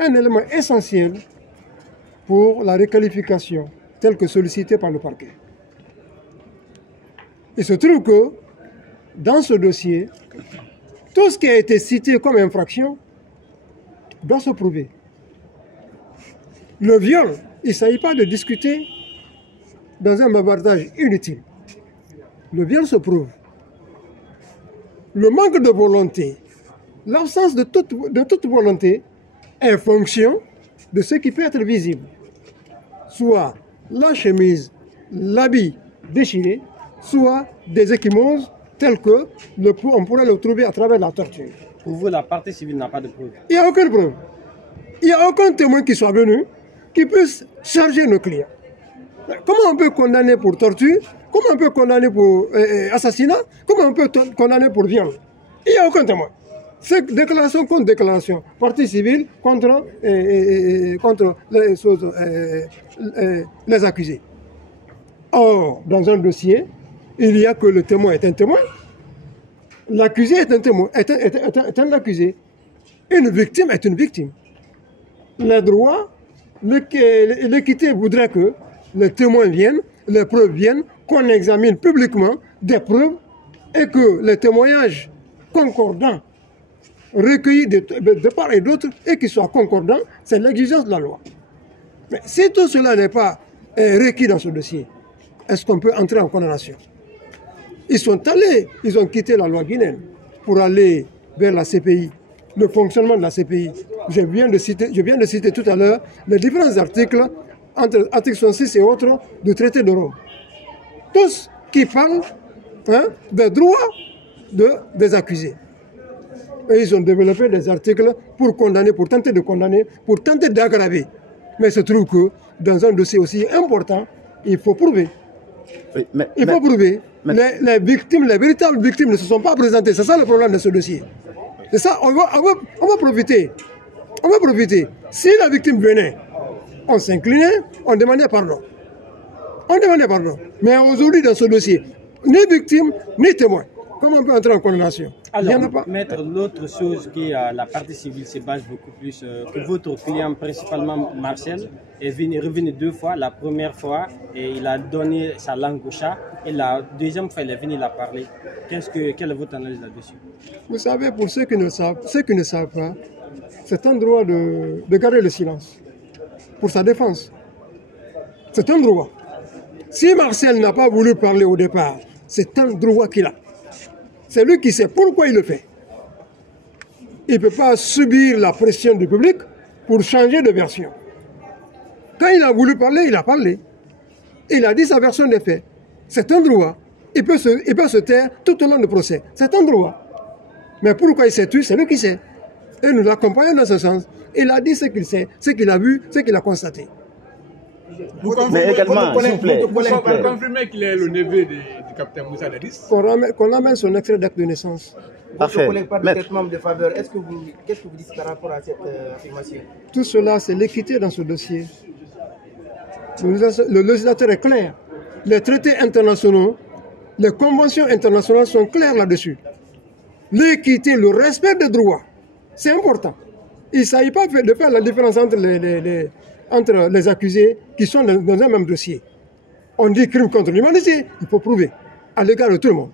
Un élément essentiel pour la requalification telle que sollicitée par le parquet. Il se trouve que dans ce dossier, tout ce qui a été cité comme infraction doit se prouver. Le viol, il ne s'agit pas de discuter dans un bavardage inutile. Le viol se prouve. Le manque de volonté, l'absence de toute volonté est fonction de ce qui peut être visible. Soit la chemise, l'habit déchiré, soit des ecchymoses tels que on pourrait le trouver à travers la torture. Pour vous, la partie civile n'a pas de preuve? Il n'y a aucune preuve. Il n'y a aucun témoin qui soit venu qui puisse charger nos clients. Comment on peut condamner pour torture? Comment on peut condamner pour assassinat? Comment on peut condamner pour viol? Il n'y a aucun témoin. C'est déclaration contre déclaration. Partie civile contre les accusés. Or, dans un dossier, il n'y a que le témoin est un témoin. L'accusé est un témoin, est un accusé. Une victime est une victime. Les droits, l'équité voudrait que les témoins viennent, les preuves viennent, qu'on examine publiquement des preuves et que les témoignages concordants recueillis de part et d'autre et qui soient concordants, c'est l'exigence de la loi. Mais si tout cela n'est pas requis dans ce dossier, est-ce qu'on peut entrer en condamnation? Ils sont allés, ils ont quitté la loi guinéenne pour aller vers la CPI, le fonctionnement de la CPI. Je viens de citer tout à l'heure les différents articles, entre article 66 et autres, du traité de Rome. Tous qui parlent des droits des accusés. Et ils ont développé des articles pour condamner, pour tenter de condamner, pour tenter d'aggraver. Mais il se trouve que dans un dossier aussi important, il faut prouver. Oui, il faut prouver. Les victimes, les véritables victimes ne se sont pas présentées. C'est ça le problème de ce dossier. C'est ça, on va profiter. On va profiter. Si la victime venait, on s'inclinait, on demandait pardon. On demandait pardon. Mais aujourd'hui, dans ce dossier, ni victime, ni témoin. Comment on peut entrer en condamnation? Alors, maître, l'autre chose qui la partie civile se base beaucoup plus, que votre client, principalement Marcel, est revenu 2 fois. La première fois, il a donné sa langue au chat, et la deuxième fois, il est venu la parler. Quelle est votre analyse là-dessus? Vous savez, pour ceux qui ne savent pas, c'est un droit de garder le silence pour sa défense. C'est un droit. Si Marcel n'a pas voulu parler au départ, c'est un droit qu'il a. C'est lui qui sait pourquoi il le fait. Il ne peut pas subir la pression du public pour changer de version. Quand il a voulu parler, il a parlé. Il a dit sa version des faits. C'est un droit. Il peut se taire tout au long du procès. C'est un droit. Mais pourquoi il s'est tué, c'est lui qui sait. Et nous l'accompagnons dans ce sens. Il a dit ce qu'il sait, ce qu'il a vu, ce qu'il a constaté. Mais également, s'il vous plaît. Vous confirmez qu'il est le neveu du capitaine Moussa Dadis? Qu'on amène son extrait d'acte de naissance. Parfait. Votre collègue parle de traitement de faveur. Qu'est-ce que vous dites par rapport à cette affirmation? Tout cela, c'est l'équité dans ce dossier. Le législateur est clair. Les traités internationaux, les conventions internationales sont claires là-dessus. L'équité, le respect des droits, c'est important. Il ne s'agit pas de faire la différence entre les accusés qui sont dans un même dossier. On dit crime contre l'humanité, il faut prouver à l'égard de tout le monde.